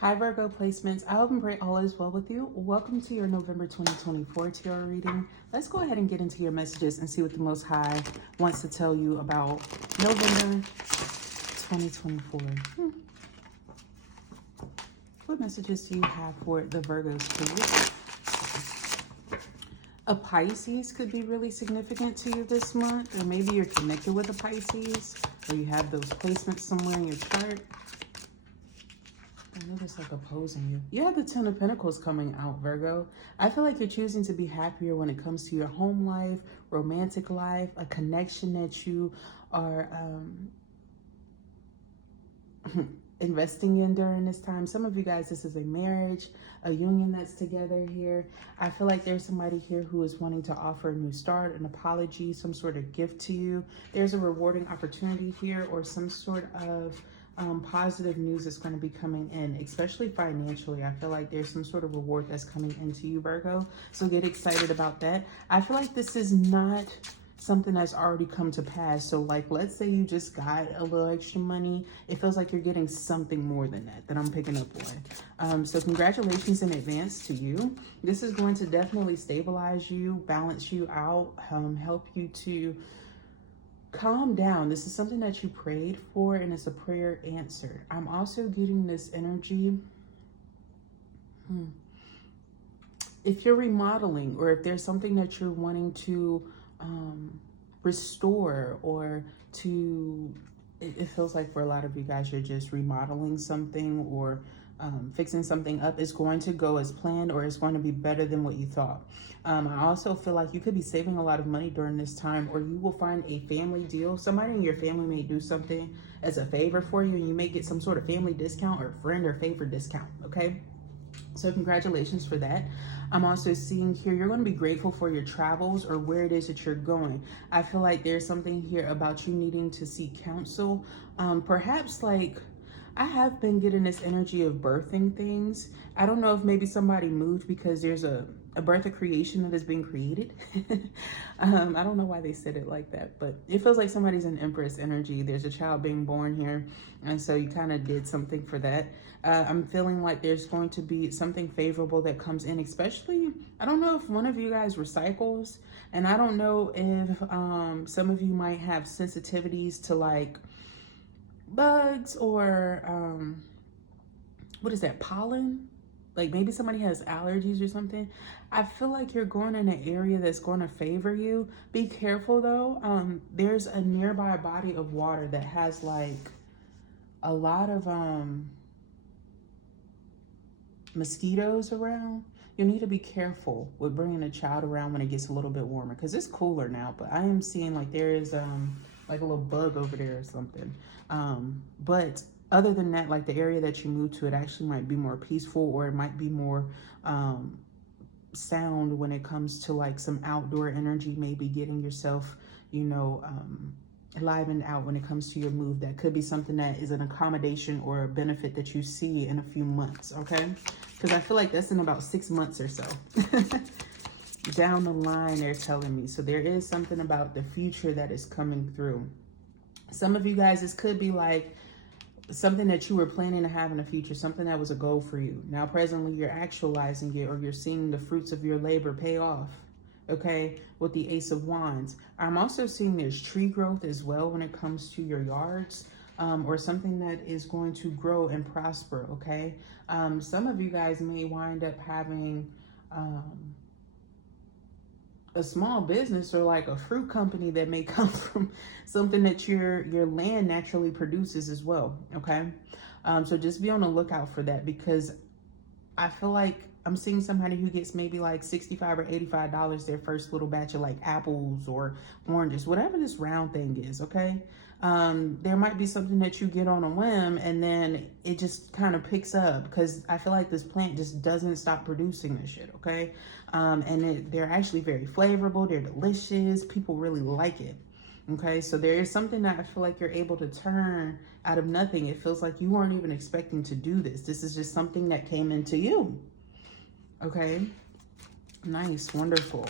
Hi Virgo placements. I hope and pray all is well with you. Welcome to your November 2024 tarot reading. Let's go ahead and get into your messages and see what the Most High wants to tell you about November 2024. What messages do you have for the Virgos, please? A Pisces could be really significant to you this month, or maybe you're connected with a Pisces, or you have those placements somewhere in your chart. I know it's like opposing you. You have the Ten of Pentacles coming out, Virgo. I feel like you're choosing to be happier when it comes to your home life, romantic life, a connection that you are investing in during this time. Some of you guys, this is a marriage, a union that's together here. I feel like there's somebody here who is wanting to offer a new start, an apology, some sort of gift to you. There's a rewarding opportunity here, or some sort of positive news that's going to be coming in, especially financially. I feel like there's some sort of reward that's coming into you, Virgo. So get excited about that. I feel like this is not something that's already come to pass. So like, let's say you just got a little extra money. It feels like you're getting something more than that I'm picking up on. So congratulations in advance to you. This is going to definitely stabilize you, balance you out, help you to calm down. This is something that you prayed for, and it's a prayer answered. I'm also getting this energy. If you're remodeling, or if there's something that you're wanting to restore, or to, it feels like for a lot of you guys, you're just remodeling something or fixing something up. Is going to go as planned, or it's going to be better than what you thought. I also feel like you could be saving a lot of money during this time, or you will find a family deal. Somebody in your family may do something as a favor for you, and you may get some sort of family discount or friend or favor discount, okay? So congratulations for that. I'm also seeing here, you're going to be grateful for your travels or where it is that you're going. I feel like there's something here about you needing to seek counsel. Perhaps like, I have been getting this energy of birthing things. I don't know if maybe somebody moved because there's a birth of creation that is being created. I don't know why they said it like that, but it feels like somebody's in Empress energy. There's a child being born here, and so you kind of did something for that. I'm feeling like there's going to be something favorable that comes in, especially, I don't know if one of you guys recycles, and I don't know if some of you might have sensitivities to like bugs or what is that, pollen? Like maybe somebody has allergies or something. I feel like you're going in an area that's going to favor you. Be careful though. There's a nearby body of water that has like a lot of mosquitoes around. You need to be careful with bringing a child around when it gets a little bit warmer, because it's cooler now, but I am seeing like there is like a little bug over there or something. But other than that, like the area that you move to, it actually might be more peaceful, or it might be more sound when it comes to like some outdoor energy, maybe getting yourself, you know, livened out when it comes to your move. That could be something that is an accommodation or a benefit that you see in a few months, okay? Because I feel like that's in about 6 months or so. Down the line, they're telling me. So there is something about the future that is coming through. Some of you guys, this could be like something that you were planning to have in the future, something that was a goal for you. Now, presently, you're actualizing it, or you're seeing the fruits of your labor pay off, okay, with the Ace of Wands. I'm also seeing there's tree growth as well when it comes to your yards, or something that is going to grow and prosper, okay? Some of you guys may wind up having a small business, or like a fruit company that may come from something that your land naturally produces as well, okay? So just be on the lookout for that, because I feel like I'm seeing somebody who gets maybe like $65 or $85 their first little batch of like apples or oranges, whatever this round thing is, okay? There might be something that you get on a whim, and then it just kind of picks up, because I feel like this plant just doesn't stop producing this shit, okay? And they're actually very flavorful, they're delicious, people really like it, okay? So there is something that I feel like you're able to turn out of nothing. It feels like you weren't even expecting to do this. This is just something that came into you, okay? Nice, wonderful.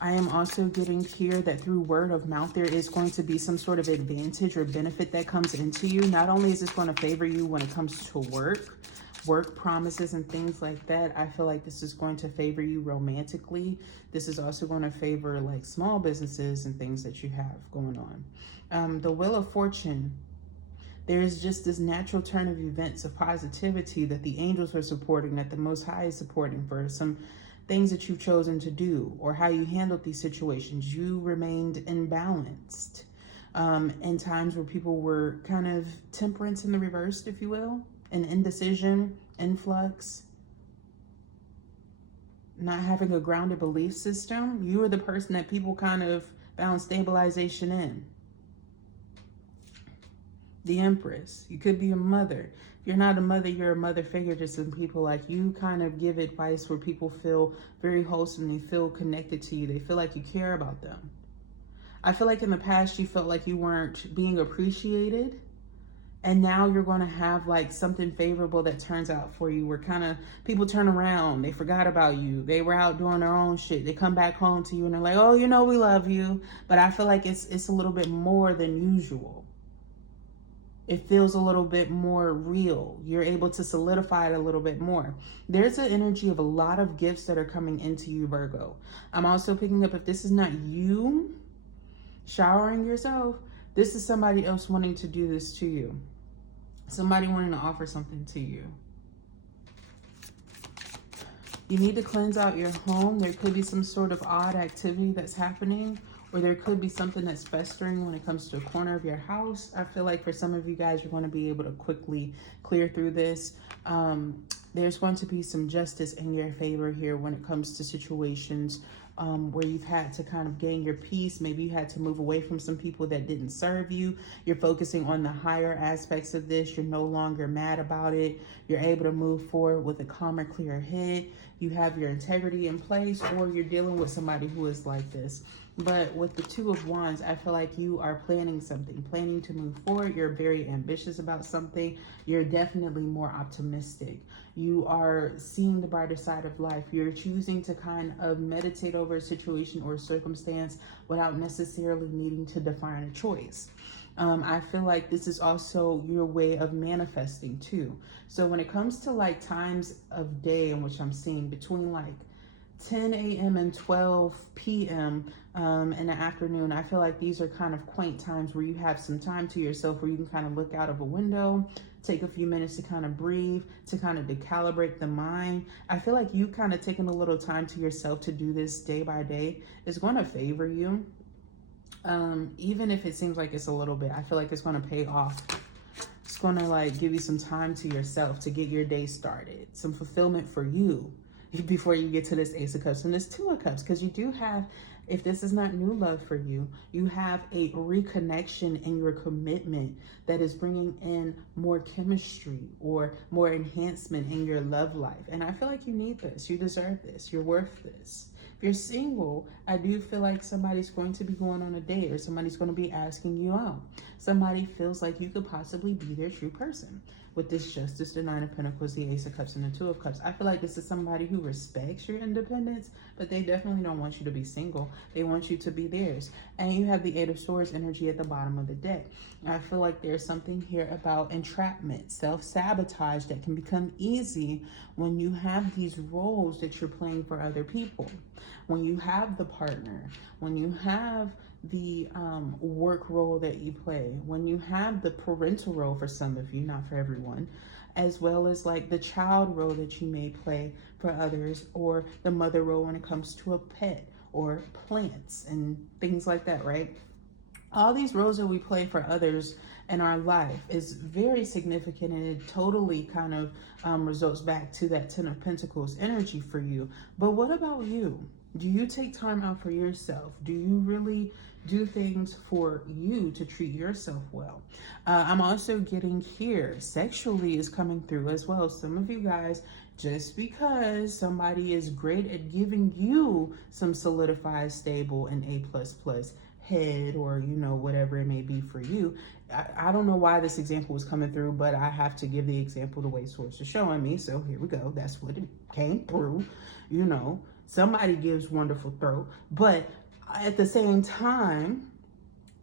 I am also getting here that through word of mouth, there is going to be some sort of advantage or benefit that comes into you. Not only is this going to favor you when it comes to work promises and things like that. I feel like this is going to favor you romantically. This is also going to favor like small businesses and things that you have going on. The Wheel of Fortune. There is just this natural turn of events of positivity that the angels are supporting, that the Most High is supporting for some things that you've chosen to do or how you handled these situations. You remained imbalanced in times where people were kind of temperance in the reversed, if you will, and indecision, influx, not having a grounded belief system. You were the person that people kind of found stabilization in. The Empress. You could be a mother. If you're not a mother, you're a mother figure to some people. Like, you kind of give advice where people feel very wholesome. They feel connected to you. They feel like you care about them. I feel like in the past you felt like you weren't being appreciated. And now you're going to have like something favorable that turns out for you, where kind of people turn around. They forgot about you. They were out doing their own shit. They come back home to you and they're like, oh, you know, we love you. But I feel like it's a little bit more than usual. It feels a little bit more real. You're able to solidify it a little bit more. There's an energy of a lot of gifts that are coming into you, Virgo. I'm also picking up, if this is not you showering yourself, this is somebody else wanting to do this to you. Somebody wanting to offer something to you. You need to cleanse out your home. There could be some sort of odd activity that's happening, or there could be something that's festering when it comes to a corner of your house. I feel like for some of you guys, you're going to be able to quickly clear through this. There's going to be some justice in your favor here when it comes to situations where you've had to kind of gain your peace. Maybe you had to move away from some people that didn't serve you. You're focusing on the higher aspects of this. You're no longer mad about it. You're able to move forward with a calmer, clearer head. You have your integrity in place, or you're dealing with somebody who is like this. But with the Two of Wands, I feel like you are planning something, planning to move forward. You're very ambitious about something. You're definitely more optimistic. You are seeing the brighter side of life. You're choosing to kind of meditate over a situation or a circumstance without necessarily needing to define a choice. I feel like this is also your way of manifesting too. So when it comes to like times of day in which I'm seeing between like 10 a.m. and 12 p.m. In the afternoon, I feel like these are kind of quaint times where you have some time to yourself, where you can kind of look out of a window, take a few minutes to kind of breathe, to kind of decalibrate the mind. I feel like you kind of taking a little time to yourself to do this day by day is going to favor you. Even if it seems like it's a little bit, I feel like it's going to pay off. It's going to like give you some time to yourself to get your day started, some fulfillment for you before you get to this Ace of Cups and this Two of Cups, because you do have, if this is not new love for you, you have a reconnection in your commitment that is bringing in more chemistry or more enhancement in your love life. And I feel like you need this. You deserve this. You're worth this. If you're single, I do feel like somebody's going to be going on a date, or somebody's going to be asking you out. Somebody feels like you could possibly be their true person. With this Justice, the Nine of Pentacles, the Ace of Cups, and the Two of Cups, I feel like this is somebody who respects your independence, but they definitely don't want you to be single. They want you to be theirs. And you have the Eight of Swords energy at the bottom of the deck. I feel like there's something here about entrapment, self-sabotage that can become easy when you have these roles that you're playing for other people. When you have the partner, when you have the work role that you play, when you have the parental role for some of you, not for everyone, as well as like the child role that you may play for others, or the mother role when it comes to a pet or plants and things like that, right? All these roles that we play for others in our life is very significant, and it totally kind of results back to that Ten of Pentacles energy for you. But what about you? Do you take time out for yourself? Do you really do things for you to treat yourself well? I'm also getting here, sexually is coming through as well. Some of you guys, just because somebody is great at giving you some solidified, stable, and A++ head, or you know, whatever it may be for you. I don't know why this example was coming through, but I have to give the example the way Source is showing me. So here we go. That's what it came through, you know. Somebody gives wonderful throat, but at the same time,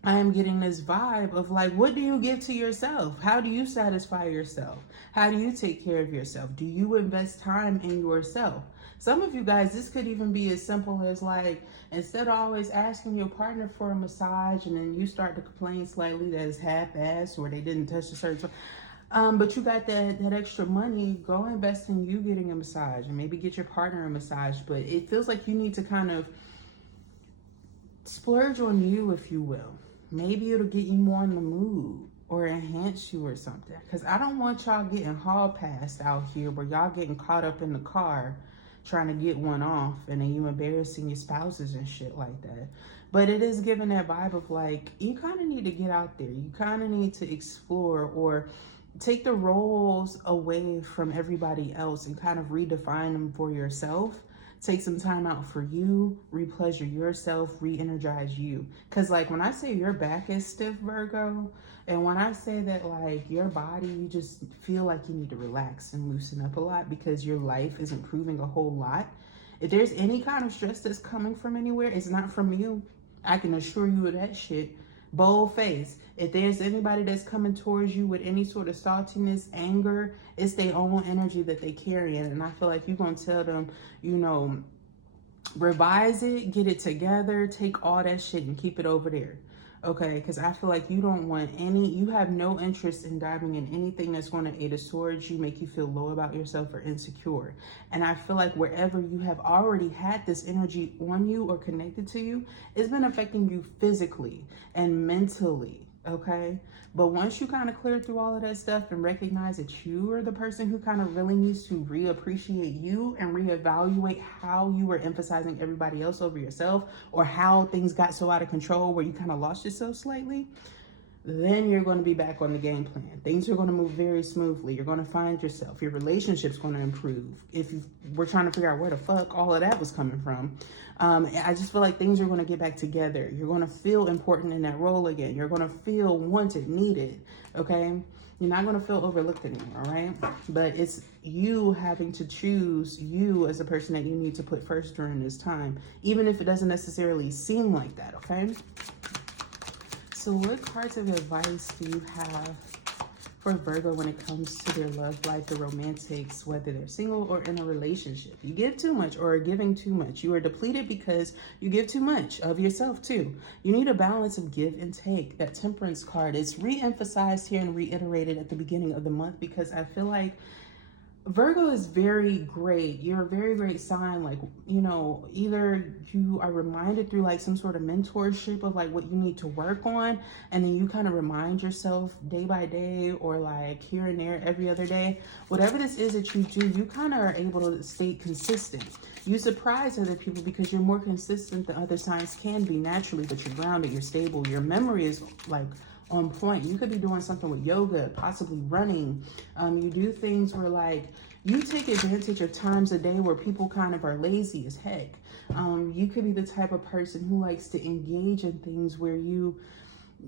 I am getting this vibe of like, what do you give to yourself? How do you satisfy yourself? How do you take care of yourself? Do you invest time in yourself? Some of you guys, this could even be as simple as like, instead of always asking your partner for a massage and then you start to complain slightly that it's half-assed or they didn't touch a certain, but you got that extra money, go invest in you getting a massage and maybe get your partner a massage. But it feels like you need to kind of splurge on you, if you will. Maybe it'll get you more in the mood or enhance you or something. Because I don't want y'all getting hall passed out here where y'all getting caught up in the car trying to get one off and then you embarrassing your spouses and shit like that. But it is giving that vibe of like, you kind of need to get out there. You kind of need to explore or take the roles away from everybody else and kind of redefine them for yourself. Take some time out for you, re-pleasure yourself, re-energize you. Because like when I say your back is stiff, Virgo, and when I say that like your body, you just feel like you need to relax and loosen up a lot because your life is improving a whole lot. If there's any kind of stress that's coming from anywhere, it's not from you. I can assure you of that shit. Bold face. If there's anybody that's coming towards you with any sort of saltiness, anger, it's their own energy that they carry in. And I feel like you're going to tell them, you know, revise it, get it together, take all that shit and keep it over there. Okay, because I feel like you don't want you have no interest in diving in anything that's going to aid towards you, make you feel low about yourself or insecure. And I feel like wherever you have already had this energy on you or connected to you, it's been affecting you physically and mentally, okay? But once you kind of clear through all of that stuff and recognize that you are the person who kind of really needs to reappreciate you and reevaluate how you were emphasizing everybody else over yourself or how things got so out of control where you kind of lost yourself slightly, then you're going to be back on the game plan. Things are going to move very smoothly. You're going to find yourself. Your relationship's going to improve. If you were trying to figure out where the fuck all of that was coming from, I just feel like things are going to get back together. You're going to feel important in that role again. You're going to feel wanted, needed, okay? You're not going to feel overlooked anymore, right? But it's you having to choose you as a person that you need to put first during this time, even if it doesn't necessarily seem like that, okay? So what cards of advice do you have for Virgo when it comes to their love life, the romantics, whether they're single or in a relationship? You give too much or are giving too much. You are depleted because you give too much of yourself too. You need a balance of give and take. That Temperance card is re-emphasized here and reiterated at the beginning of the month because I feel like Virgo is very great. You're a very great sign. Like, you know, either you are reminded through like some sort of mentorship of like what you need to work on. And then you kind of remind yourself day by day or like here and there every other day. Whatever this is that you do, you kind of are able to stay consistent. You surprise other people because you're more consistent than other signs can be naturally, but you're grounded, you're stable. Your memory is like on point. You could be doing something with yoga, possibly running. You do things where like you take advantage of times a day where people kind of are lazy as heck. You could be the type of person who likes to engage in things where you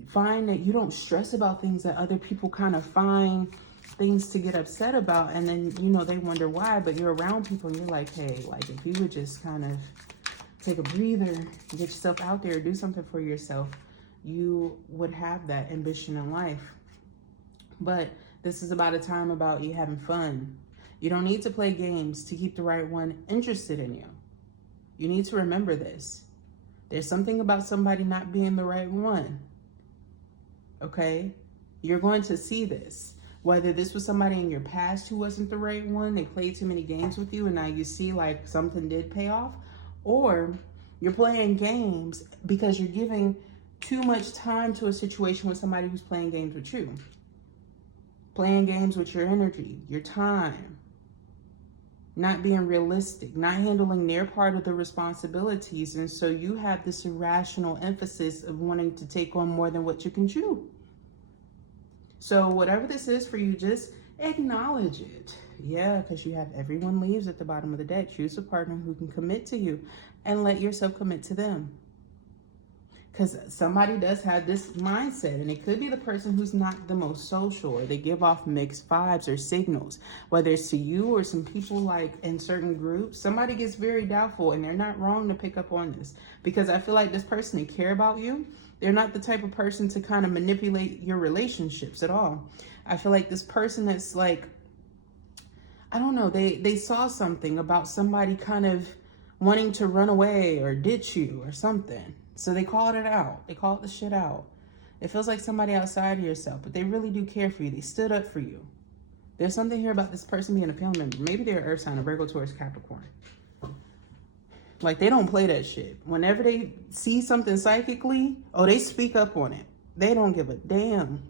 find that you don't stress about things that other people kind of find things to get upset about, and then you know they wonder why, but you're around people and you're like, hey, like if you would just kind of take a breather, get yourself out there, do something for yourself, you would have that ambition in life. But this is about a time about you having fun. You don't need to play games to keep the right one interested in you. You need to remember this. There's something about somebody not being the right one. Okay? You're going to see this. Whether this was somebody in your past who wasn't the right one, they played too many games with you and now you see like something did pay off, or you're playing games because you're giving too much time to a situation with somebody who's playing games with you. Playing games with your energy, your time, not being realistic, not handling their part of the responsibilities. And so you have this irrational emphasis of wanting to take on more than what you can chew. So whatever this is for you, just acknowledge it. Yeah, because you have everyone leaves at the bottom of the deck. Choose a partner who can commit to you and let yourself commit to them. Because somebody does have this mindset, and it could be the person who's not the most social, or they give off mixed vibes or signals, whether it's to you or some people like in certain groups. Somebody gets very doubtful, and they're not wrong to pick up on this, because I feel like this person, they care about you. They're not the type of person to kind of manipulate your relationships at all. I feel like this person that's like, I don't know, they saw something about somebody kind of wanting to run away or ditch you or something. So they called it out. They called the shit out. It feels like somebody outside of yourself, but they really do care for you. They stood up for you. There's something here about this person being a family member. Maybe they're Earth sign, a Virgo, Taurus, Capricorn. Like, they don't play that shit. Whenever they see something psychically, oh, they speak up on it. They don't give a damn.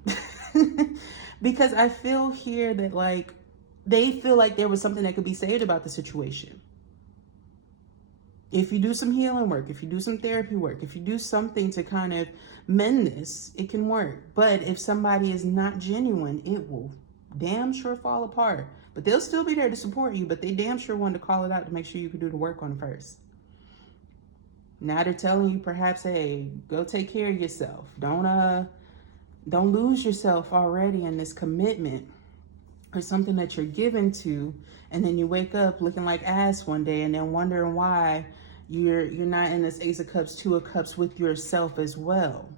Because I feel here that, like, they feel like there was something that could be saved about the situation. If you do some healing work, if you do some therapy work, if you do something to kind of mend this, it can work. But if somebody is not genuine, it will damn sure fall apart. But they'll still be there to support you, but they damn sure want to call it out to make sure you can do the work on it first. Now they're telling you perhaps, hey, go take care of yourself. Don't lose yourself already in this commitment or something that you're given to, and then you wake up looking like ass one day and then wondering why you're not in this Ace of Cups, Two of Cups with yourself as well.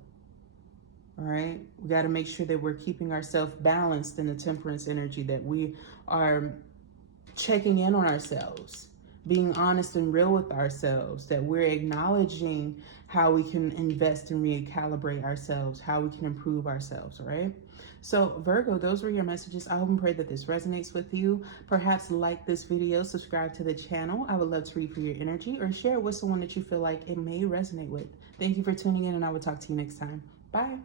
All right? We got to make sure that we're keeping ourselves balanced in the temperance energy, that we are checking in on ourselves, being honest and real with ourselves, that we're acknowledging how we can invest and recalibrate ourselves, how we can improve ourselves, all right? So Virgo, those were your messages. I hope and pray that this resonates with you. Perhaps like this video, subscribe to the channel. I would love to read for your energy, or share with someone that you feel like it may resonate with. Thank you for tuning in, and I will talk to you next time. Bye.